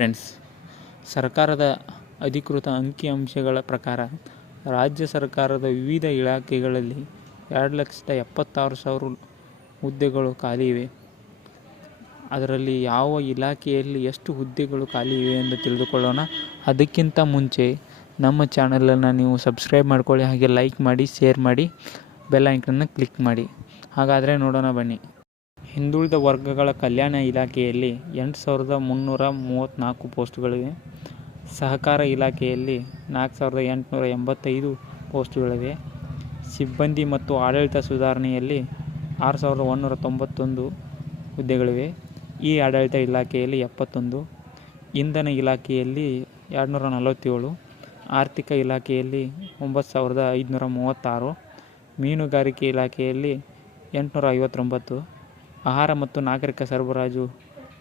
Friends, ಸರ್ಕಾರದ ಅಧಿಕೃತ ಅಂಕಿಅಂಶಗಳ ಪ್ರಕಾರ ರಾಜ್ಯ ಸರ್ಕಾರದ ವಿವಿಧ ಇಲಾಖೆಗಳಲ್ಲಿ 2,76,000 ಹುದ್ದೆಗಳು ಖಾಲಿ ಇವೆ. ಅದರಲ್ಲಿ ಯಾವ ಇಲಾಖೆಯಲ್ಲಿ ಎಷ್ಟು ಹುದ್ದೆಗಳು ಖಾಲಿ ಇವೆ ಎಂದು ತಿಳಿದುಕೊಳ್ಳೋಣ. ಅದಕ್ಕಿಂತ ಮುಂಚೆ ನಮ್ಮ ಚಾನಲನ್ನು ನೀವು ಸಬ್ಸ್ಕ್ರೈಬ್ ಮಾಡ್ಕೊಳ್ಳಿ, ಹಾಗೆ ಲೈಕ್ ಮಾಡಿ, ಶೇರ್ ಮಾಡಿ, ಬೆಲ್ ಐಕನ್ನ ಕ್ಲಿಕ್ ಮಾಡಿ. ಹಾಗಾದರೆ ನೋಡೋಣ ಬನ್ನಿ. ಹಿಂದುಳಿದ ವರ್ಗಗಳ ಕಲ್ಯಾಣ ಇಲಾಖೆಯಲ್ಲಿ 8,334 ಪೋಸ್ಟ್ಗಳಿವೆ. ಸಹಕಾರ ಇಲಾಖೆಯಲ್ಲಿ 4,885 ಪೋಸ್ಟ್ಗಳಿವೆ. ಸಿಬ್ಬಂದಿ ಮತ್ತು ಆಡಳಿತ ಸುಧಾರಣೆಯಲ್ಲಿ 6,191 ಹುದ್ದೆಗಳಿವೆ. ಆಡಳಿತ ಇಲಾಖೆಯಲ್ಲಿ 71, ಇಂಧನ ಇಲಾಖೆಯಲ್ಲಿ 247, ಆರ್ಥಿಕ ಇಲಾಖೆಯಲ್ಲಿ 9,536, ಮೀನುಗಾರಿಕೆ ಇಲಾಖೆಯಲ್ಲಿ 859, ಆಹಾರ ಮತ್ತು ನಾಗರಿಕ ಸರಬರಾಜು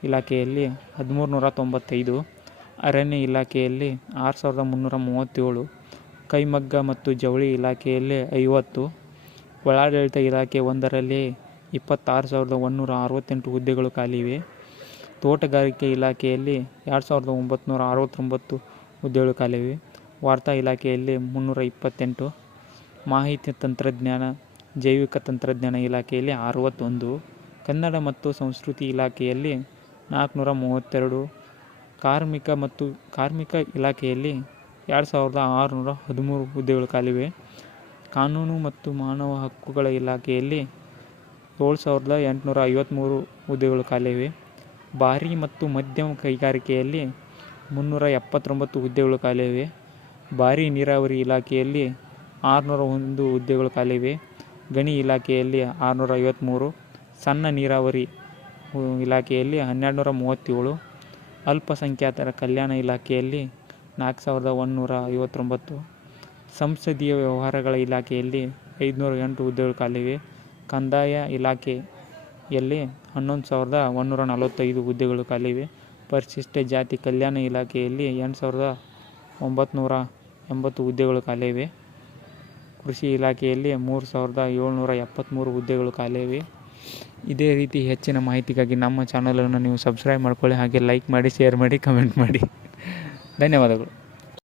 ಇಲಾಖೆಯಲ್ಲಿ 1,395, ಅರಣ್ಯ ಇಲಾಖೆಯಲ್ಲಿ 6,337, ಕೈಮಗ್ಗ ಮತ್ತು ಜವಳಿ ಇಲಾಖೆಯಲ್ಲಿ 50, ಒಳಾಡಳಿತ ಇಲಾಖೆ ಒಂದರಲ್ಲಿ 26,168 ಹುದ್ದೆಗಳು ಖಾಲಿಯಿವೆ. ತೋಟಗಾರಿಕೆ ಇಲಾಖೆಯಲ್ಲಿ 2,969 ಹುದ್ದೆಗಳು ಖಾಲಿಯಿವೆ. ವಾರ್ತಾ ಇಲಾಖೆಯಲ್ಲಿ 328, ಮಾಹಿತಿ ತಂತ್ರಜ್ಞಾನ, ಜೈವಿಕ ತಂತ್ರಜ್ಞಾನ ಇಲಾಖೆಯಲ್ಲಿ 61, ಕನ್ನಡ ಮತ್ತು ಸಂಸ್ಕೃತಿ ಇಲಾಖೆಯಲ್ಲಿ 432, ಕಾರ್ಮಿಕ ಇಲಾಖೆಯಲ್ಲಿ 2,613 ಹುದ್ದೆಗಳು ಖಾಲಿವೆ. ಕಾನೂನು ಮತ್ತು ಮಾನವ ಹಕ್ಕುಗಳ ಇಲಾಖೆಯಲ್ಲಿ 7,853 ಹುದ್ದೆಗಳು ಖಾಲಿವೆ. ಭಾರೀ ಮತ್ತು ಮಧ್ಯಮ ಕೈಗಾರಿಕೆಯಲ್ಲಿ 379 ಹುದ್ದೆಗಳು ಖಾಲಿವೆ. ಭಾರೀ ನೀರಾವರಿ ಇಲಾಖೆಯಲ್ಲಿ 601 ಹುದ್ದೆಗಳು ಖಾಲಿವೆ. ಗಣಿ ಇಲಾಖೆಯಲ್ಲಿ 653, ಸಣ್ಣ ನೀರಾವರಿ ಇಲಾಖೆಯಲ್ಲಿ 1,237, ಅಲ್ಪಸಂಖ್ಯಾತರ ಕಲ್ಯಾಣ ಇಲಾಖೆಯಲ್ಲಿ 4,159, ಸಂಸದೀಯ ವ್ಯವಹಾರಗಳ ಇಲಾಖೆಯಲ್ಲಿ 508 ಹುದ್ದೆಗಳು ಖಾಲಿವೆ. ಕಂದಾಯ ಇಲಾಖೆಯಲ್ಲಿ 11,145 ಹುದ್ದೆಗಳು ಖಾಲಿವೆ. ಪರಿಶಿಷ್ಟ ಜಾತಿ ಕಲ್ಯಾಣ ಇಲಾಖೆಯಲ್ಲಿ 8,980 ಹುದ್ದೆಗಳು ಖಾಲಿವೆ. ಕೃಷಿ ಇಲಾಖೆಯಲ್ಲಿ 3,773 ಹುದ್ದೆಗಳು ಖಾಲಿವೆ. ಇದೇ ರೀತಿ ಹೆಚ್ಚಿನ ಮಾಹಿತಿಗಾಗಿ ನಮ್ಮ ಚಾನಲನ್ನು ನೀವು ಸಬ್ಸ್ಕ್ರೈಬ್ ಮಾಡ್ಕೊಳ್ಳಿ, ಹಾಗೆ ಲೈಕ್ ಮಾಡಿ, ಶೇರ್ ಮಾಡಿ, ಕಮೆಂಟ್ ಮಾಡಿ. ಧನ್ಯವಾದಗಳು.